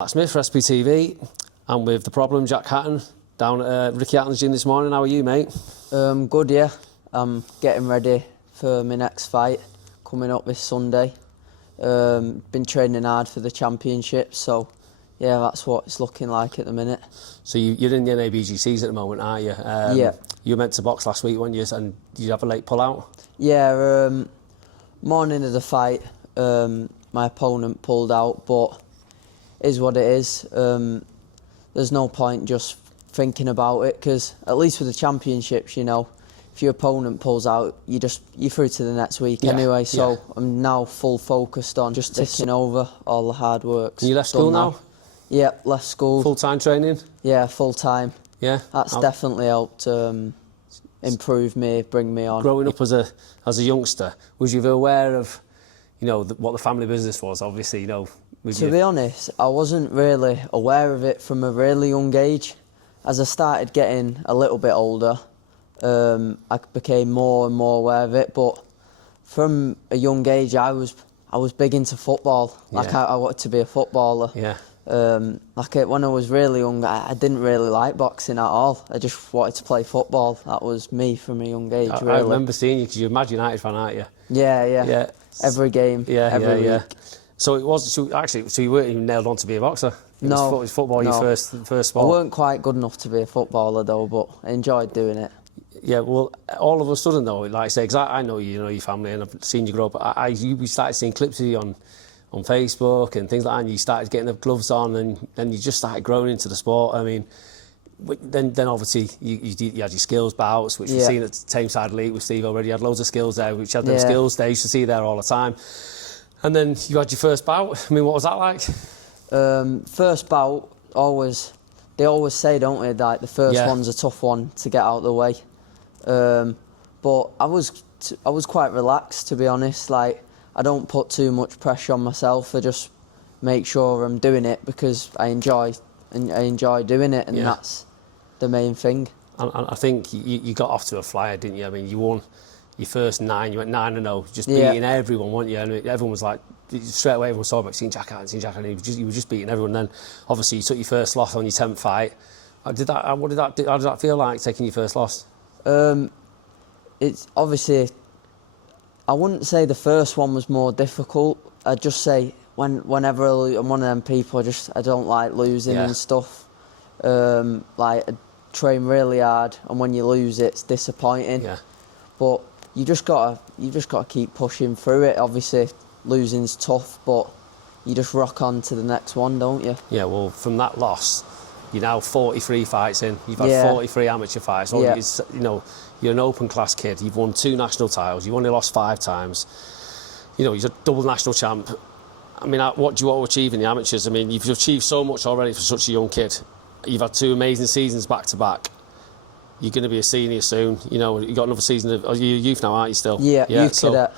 Matt Smith for SPTV. I'm with The Problem, Jack Hatton, down at Ricky Hatton's gym this morning. How are you, mate? Good, yeah. I'm getting ready for my next fight coming up this Sunday. Been training hard for the championship, so yeah, that's what it's looking like at the minute. So you're in the NABGCs at the moment, aren't you? Yeah. You were meant to box last week, weren't you? And did you have a late pull-out? Yeah, morning of the fight, my opponent pulled out, but it is what it is. There's no point just thinking about it, because at least with the championships, you know, if your opponent pulls out, you're through to the next week anyway. So I'm now full focused on just ticking over all the hard work. You left school now? Yeah, left school. Full-time training? Yeah, full-time. Yeah? That's definitely helped improve me, bring me on. Growing up as a youngster, was you aware of, you know, what the family business was, obviously, you know? To be honest, I wasn't really aware of it from a really young age. As I started getting a little bit older, I became more and more aware of it. But from a young age, I was big into football. Like I wanted to be a footballer. Yeah. When I was really young, I didn't really like boxing at all. I just wanted to play football. That was me from a young age. I remember seeing you, because you're a Mad United fan, aren't you? Yeah. Every game, every week. So it was. So you weren't even nailed on to be a boxer. It was football your first sport. I weren't quite good enough to be a footballer though, but I enjoyed doing it. Yeah, well, all of a sudden though, like I say, because I know you know your family and I've seen you grow up. We started seeing clips of you on Facebook and things like that, and you started getting the gloves on, and then you just started growing into the sport. I mean, then obviously you had your skills bouts, which we've seen at Tameside Elite with Steve already. You had loads of skills there, which had them skills there. You used to see you there all the time. And then you had your first bout. I mean, what was that like? First bout, they always say, don't they, like the first one's a tough one to get out of the way. But I was quite relaxed, to be honest. Like, I don't put too much pressure on myself. I just make sure I'm doing it because I enjoy doing it, and that's the main thing. And I think you got off to a flyer, didn't you? I mean, you won your first 9, you went 9-0, just beating everyone, weren't you? And everyone was like, straight away, everyone saw about seeing Jack Hatton, and you were just beating everyone. Then, obviously, you took your first loss on your 10th fight. How did that feel like, taking your first loss? It's obviously, I wouldn't say the first one was more difficult. I'd just say whenever I'm one of them people, I don't like losing and stuff. Like, I train really hard, and when you lose, it's disappointing. Yeah. But you just gotta keep pushing through it. Obviously, losing's tough, but you just rock on to the next one, don't you? Yeah. Well, from that loss, you're now 43 fights in. You've had 43 amateur fights. You know, you're an open class kid. You've won 2 national titles. You've only lost 5 times. You know, you're a double national champ. I mean, what do you want to achieve in the amateurs? I mean, you've achieved so much already for such a young kid. You've had 2 amazing seasons back to back. You're going to be a senior soon. You know, you've got another season of... You're youth now, aren't you, still? Yeah, youth cadet.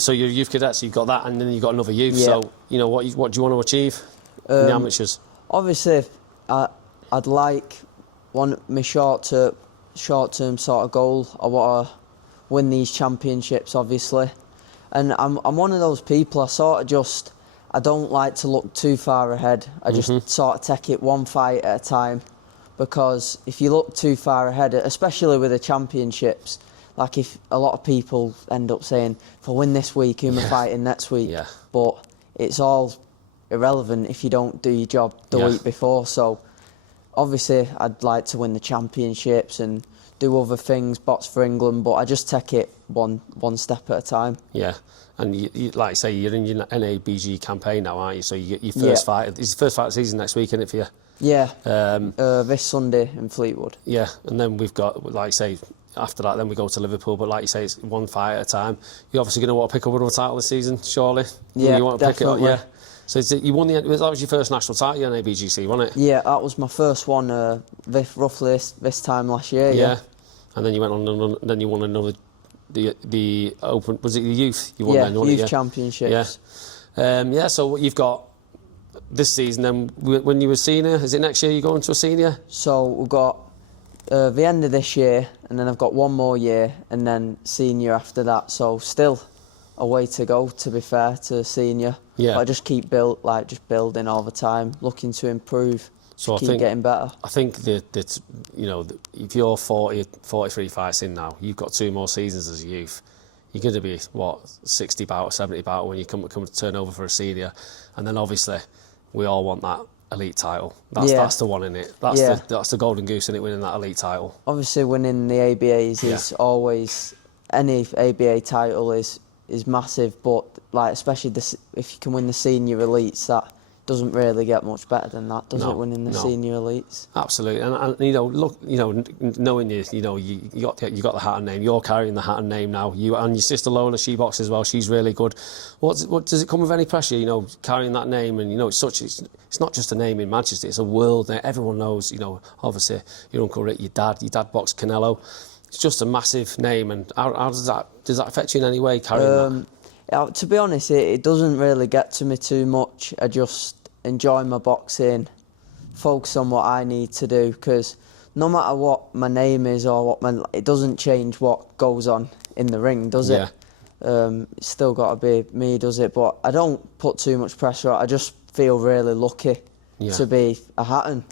So you're a youth cadet, so you've got that, and then you've got another youth. Yeah. So, you know, what do you want to achieve in the amateurs? Obviously, I'd like my short-term sort of goal. I want to win these championships, obviously. And I'm one of those people, I don't like to look too far ahead. I just sort of take it one fight at a time. Because if you look too far ahead, especially with the championships, like if a lot of people end up saying, if I win this week, who am I fighting next week? Yeah. But it's all irrelevant if you don't do your job the week before. So obviously I'd like to win the championships and do other things, box for England, but I just take it one step at a time. Yeah. And you, like I say, you're in your NABG campaign now, aren't you? So you get your first fight. It's the first fight of the season next week, isn't it, for you? Yeah, this Sunday in Fleetwood. Yeah, and then we've got, like I say, after that, then we go to Liverpool. But like you say, it's one fight at a time. You're obviously going to want to pick up another title this season, surely. Yeah, you want to definitely. Pick it up, yeah. So you won that was your first national title in ABGC, wasn't it? Yeah, that was my first one. Roughly this time last year. Yeah. And then you went on. Then you won another. The Open, was it the youth? You won then, youth championships. Yeah. So what you've got this season, then when you were senior, is it next year you're going to a senior? So we've got the end of this year, and then I've got one more year, and then senior after that. So still a way to go, to be fair, to senior. Yeah. But I just keep building all the time, looking to improve, So keep getting better. I think that you know, if you're 43 fights in now, you've got 2 more seasons as a youth. You're going to be, what, 60 bout, 70 bout when you come to turn over for a senior. And then obviously, we all want that elite title. That's the one in it. That's the golden goose in it, winning that elite title. Obviously, winning the ABAs is always, any ABA title is massive, but like especially if you can win the senior elites, that doesn't really get much better than that, does it? Winning the senior elites. Absolutely, and you know, look, you know, knowing you know, you got the Hatton name. You're carrying the Hatton name now. You and your sister Lola, she boxes as well. She's really good. What does it come with any pressure? You know, carrying that name, and you know, it's not just a name in Manchester. It's a world that everyone knows. You know, obviously your Uncle Rick, your dad boxed Canelo. It's just a massive name, and how does that affect you in any way, carrying that? Yeah, to be honest, it doesn't really get to me too much. I just enjoy my boxing, focus on what I need to do, because no matter what my name is or it doesn't change what goes on in the ring, does it? It's still got to be me, does it? But I don't put too much pressure on. I just feel really lucky to be a Hatton.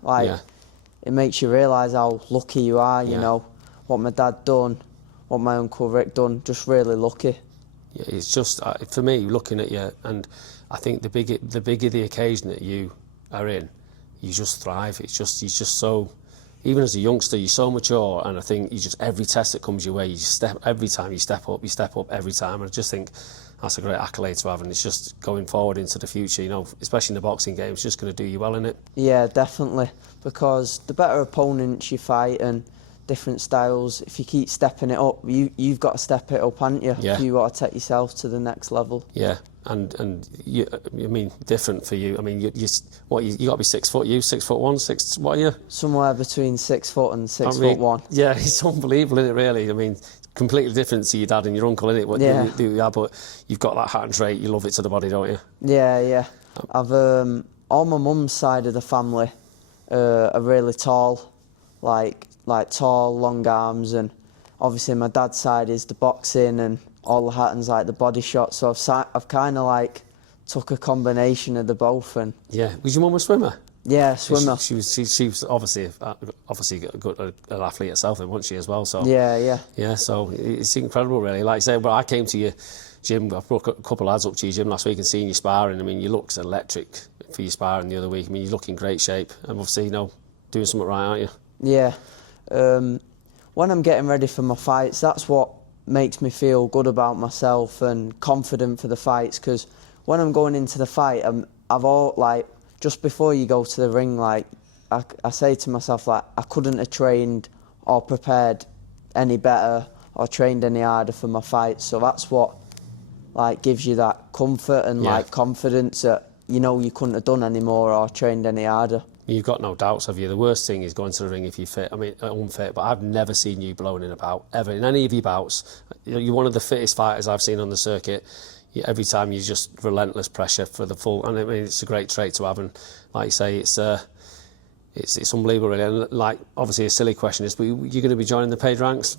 It makes you realise how lucky you are, you know, what my dad done, what my Uncle Rick done, just really lucky. Yeah, it's just for me, looking at you, and I think the bigger the occasion that you are in, you just thrive. You're just so, even as a youngster, you're so mature, and I think you just, every test that comes your way, you just every time you step up every time, and I just think that's a great accolade to have, and it's just going forward into the future, you know, especially in the boxing game, it's just going to do you well in it. Yeah, definitely, because the better opponents you fight and different styles, if you keep stepping it up, you've got to step it up, haven't you? Yeah. You got to take yourself to the next level. Yeah, and you, I mean, different for you. I mean, you got to be 6 foot. You 6'1", what are you? Somewhere between 6 foot and 6'1". Yeah, it's unbelievable, isn't it? Really, I mean, completely different to your dad and your uncle, isn't it? What you are, but you've got that Hatton trait. You love it to the body, don't you? Yeah. I've all my mum's side of the family are really tall, like tall, long arms, and obviously my dad's side is the boxing, and all the Hattons like the body shot. So I've kind of like took a combination of the both. And yeah, was your mum a swimmer? Yeah, swimmer. She was obviously a good an athlete herself, wasn't she, as well? So yeah. So it's incredible, really. Like I said, well, I came to your gym. I brought a couple of lads up to your gym last week and seen you sparring. I mean, you looked electric for your sparring the other week. I mean, you look in great shape, and obviously, you know, doing something right, aren't you? Yeah. When I'm getting ready for my fights, that's what makes me feel good about myself and confident for the fights. Because when I'm going into the fight, just before you go to the ring, like I say to myself, like, I couldn't have trained or prepared any better or trained any harder for my fights. So that's what like gives you that comfort and like confidence that you know you couldn't have done any more or trained any harder. You've got no doubts, have you? The worst thing is going to the ring if you're fit. I mean, unfit, but I've never seen you blown in a bout, ever, in any of your bouts. You're one of the fittest fighters I've seen on the circuit. Every time you're just relentless pressure for the full, and I mean, it's a great trait to have, and like you say, it's unbelievable, really. And like, obviously a silly question is, but you're going to be joining the paid ranks?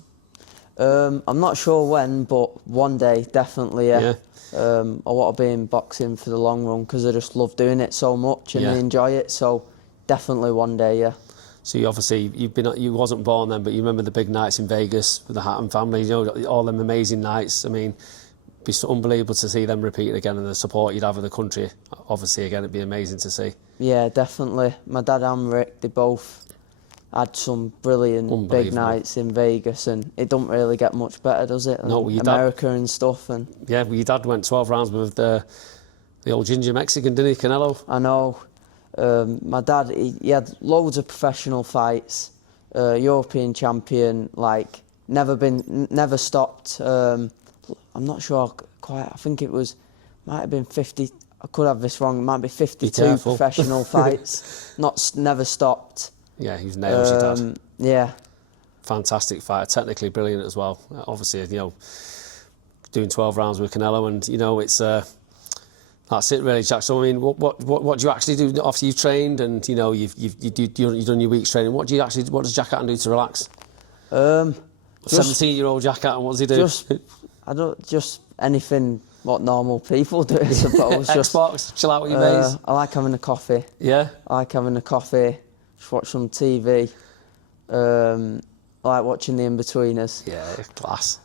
I'm not sure when, but one day, definitely, yeah. I want to be in boxing for the long run because I just love doing it so much and I enjoy it, so definitely one day, yeah. So you wasn't born then, but you remember the big nights in Vegas with the Hatton family, you know, all them amazing nights. I mean, it'd be so unbelievable to see them repeat again, and the support you'd have of the country. Obviously, again, it'd be amazing to see. Yeah, definitely. My dad and Rick, they both had some brilliant big nights in Vegas, and it don't really get much better, does it? No, America and stuff. And yeah, well, your dad went 12 rounds with the old ginger Mexican, didn't he, Canelo? I know. My dad, he had loads of professional fights, European champion, like never stopped. I'm not sure quite. I think might have been 50. I could have this wrong. It might be 52 professional fights. Never stopped. Yeah, he's nails your dad. Yeah. Fantastic fighter, technically brilliant as well. Obviously, you know, doing 12 rounds with Canelo, and you know, it's that's it really, Jack. So I mean, what do you actually do after you've trained and you know you've done your week's training? What does Jack Hatton do to relax? 17-year-old Jack Hatton, what does he do? Just anything what normal people do, I suppose. Xbox, chill out with your mates. I like having a coffee. Yeah? I like having a coffee, just watch some TV. I like watching the In-Betweeners. Yeah, class.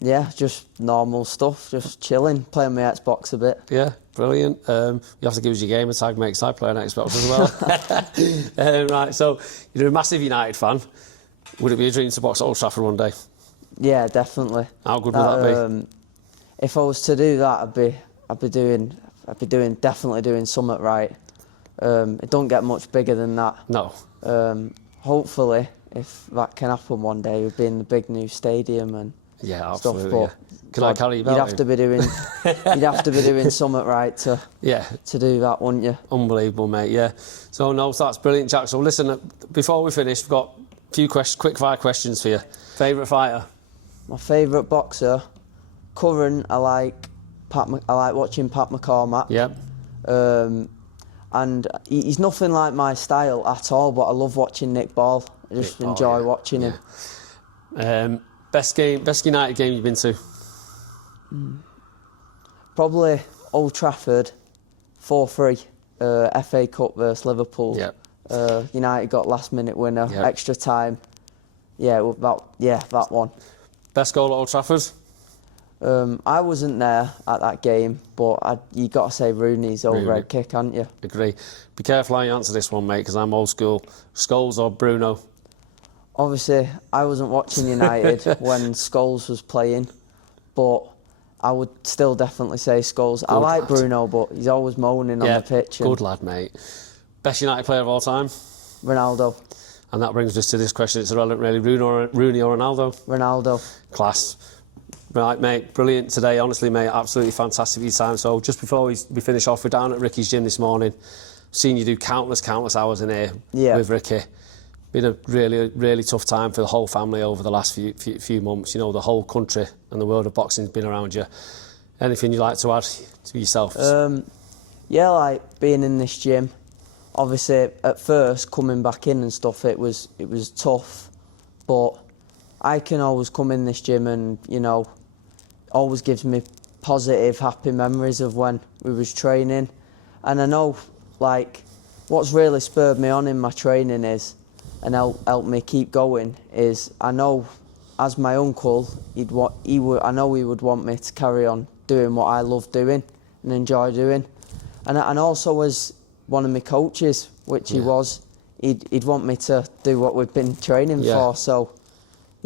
Yeah, just normal stuff, just chilling, playing my Xbox a bit. Yeah, brilliant. You have to give us your gamer tag, mate, 'cause I play on Xbox as well. Right, so you're a massive United fan. Would it be a dream to box at Old Trafford one day? Yeah, definitely. How good would that be? If I was to do that, I'd be definitely doing something right. It don't get much bigger than that. No. Hopefully, if that can happen one day, we'd be in the big new stadium and Yeah, stuff. absolutely. But Can I carry you you'd have to be doing something right to do that, wouldn't you? Unbelievable, mate. Yeah. So no, that's brilliant, Jack. So listen, before we finish, we've got a few quick fire questions for you. Favourite fighter? My favourite boxer, current, I like watching Pat McCormack. Yeah. And he's nothing like my style at all, but I love watching Nick Ball. I just enjoy watching him. Best United game you've been to? Probably Old Trafford, 4-3, FA Cup versus Liverpool. Yeah. United got last minute winner, Yep. extra time. Yeah, that one. Best goal at Old Trafford? I wasn't there at that game, but you got to say Rooney's overhead kick, haven't you? Agree. Be careful how you answer this one, mate, because I'm old school. Scholes or Bruno? Obviously, I wasn't watching United when Scholes was playing, but I would still definitely say Scholes. I like lad. Bruno, but he's always moaning on the pitch. Good lad, mate. Best United player of all time? Ronaldo. And that brings us to this question. It's irrelevant, really. Rooney or Ronaldo? Ronaldo. Class. Right, mate, brilliant today. Honestly, mate, absolutely fantastic your time. So just before we finish off, we're down at Ricky's gym this morning. Seen you do countless hours in here with Ricky. Been a really, really tough time for the whole family over the last few months. You know, the whole country and the world of boxing's been around you. Anything you'd like to add to yourself? Yeah, like being in this gym. Obviously, at first, coming back in and stuff, it was tough. But I can always come in this gym and, you know, always gives me positive, happy memories of when we was training. And I know, like, what's really spurred me on in my training is, and helped me keep going, is I know, as my uncle, I know he would want me to carry on doing what I love doing and enjoy doing. And also as one of my coaches, which he was, he'd want me to do what we've been training for. So,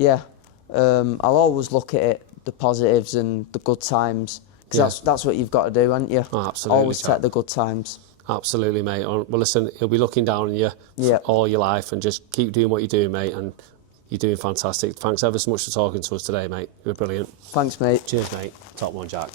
I'll always look at it, the positives and the good times, because that's what you've got to do, haven't you? Oh, absolutely. Always take the good times. Absolutely, mate. Well, listen, he'll be looking down on you all your life, and just keep doing what you're doing, mate, and you're doing fantastic. Thanks ever so much for talking to us today, mate. You were brilliant. Thanks, mate. Cheers, mate. Top one, Jack.